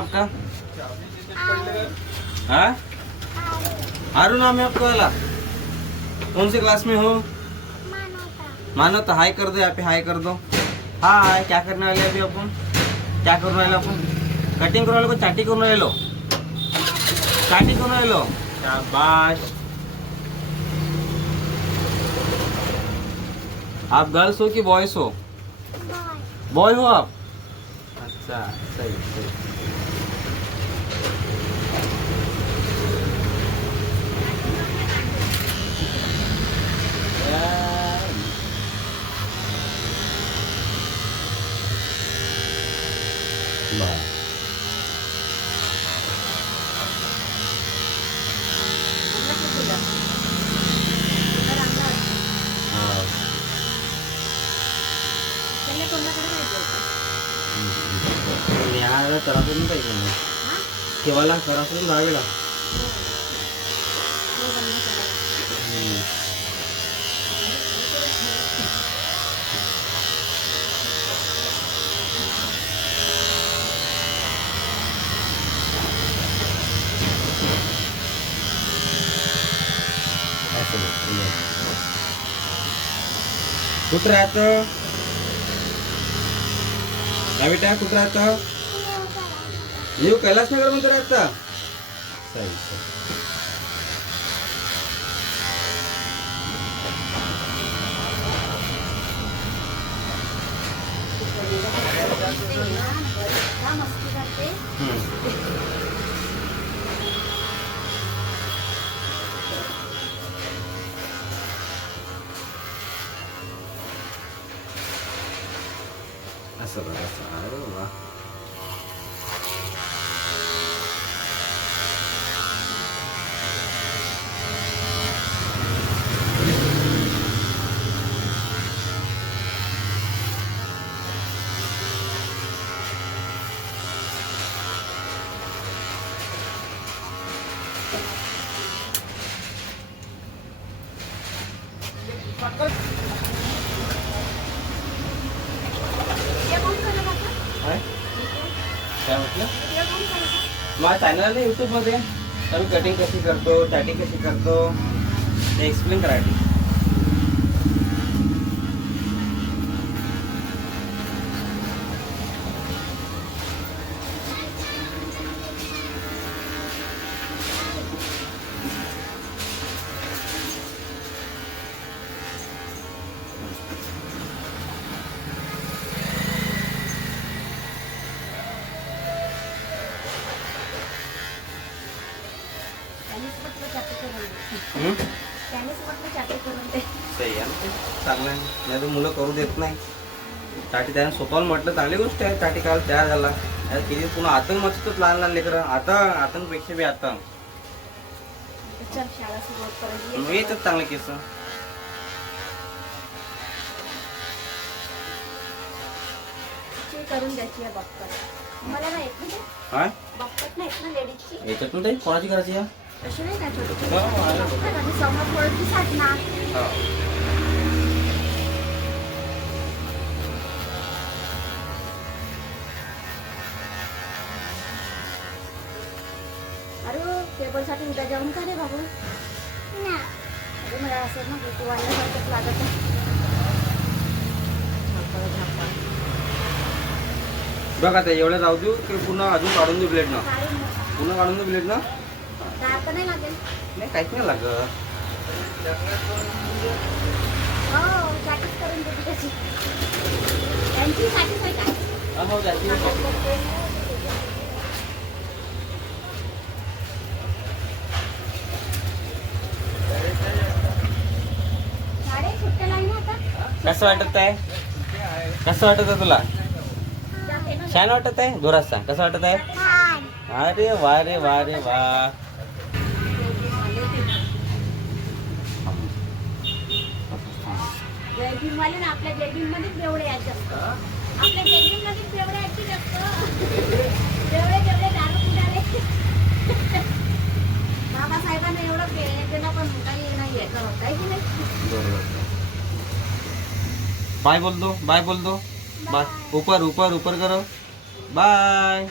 आपका? हाँ, आरू नाम है आपका वाला? कौन से क्लास में हो? मानो तो हाई कर दो, यहाँ पे हाई कर दो। हाय, क्या करने वाले अभी अपन? क्या करने वाले अपन? कटिंग करने वाले को चाटी करने वाले लो, चाटी करने वाले लो। शाबाश। आप गर्ल्स हो कि बॉयज हो? बॉय हो आप? अच्छा, सही सही। करासून पाहिजे ना केव्हाला करासून जावे लागेल. कुठं राहतं काय बेटा? कुठं राहतं? न्यू कैलाश नगर मध्ये राहता? सही सही. असं बघा असं. अरे वा. काय म्हटलं? माझ्या चॅनल आहे यूट्यूब मध्ये. आम्ही कटिंग कशी करतो, टॅटिंग कशी करतो ते एक्सप्लेन करायला. सही आहे ना, चांगलं आहे. नाही तर मुलं करू देत नाही टाटी. त्याने स्वतःहून म्हटलं चांगली गोष्ट आहे. टाटी काल तयार झाला. किती पुन्हा आतंक मचतात लहान लहान लेकरं. आता आतंकपेक्षा बी आता येतात चांगले केस. करून द्यायची आहे बघतात मला नाही येत ना. काय बघतात नाही ना लेडीजची. याच्यात नाही कोणाची करायची आहे? अशी नाही का छोटी आणि समोर थोडीशी साधना. अरे टेबल साठी उद्या जेवण का रे बाबू? अरे मला असं ना तू वाढल्यासारखंच लागत आहे. बघ आता एवढं जाऊ देऊ की पुन्हा अजून काढून देऊ ब्लेड ना. पुन्हा काढून देऊ ब्लेड ना. नाही लागेल. नाही काहीच नाही लागत. हो प्रॅक्टिस करून देते त्याची. त्यांची सॅटिस्फाय काय? हो जाती. साडे सुट्ट्या लागली आता. कसं वाटत आहे? कसं वाटत आहे तुला? छान वाटत आहे? जोरात सांग कसं वाटत आहे? अरे वा रे वा रे वा. जयभीम वाले ना आपल्या जयभीम मध्येच जेवढे आहेत जास्त. आपल्या जयभीम मध्येच जेवढे आहेत की जास्त. जेवढे जेवढे दारू पुढाले. बाबासाहेबांना एवढं केलं पण काही नाहीये करत आहे की नाही. बाय बोल दो, बाय बोल दो. बाय ऊपर ऊपर ऊपर करो. बाय.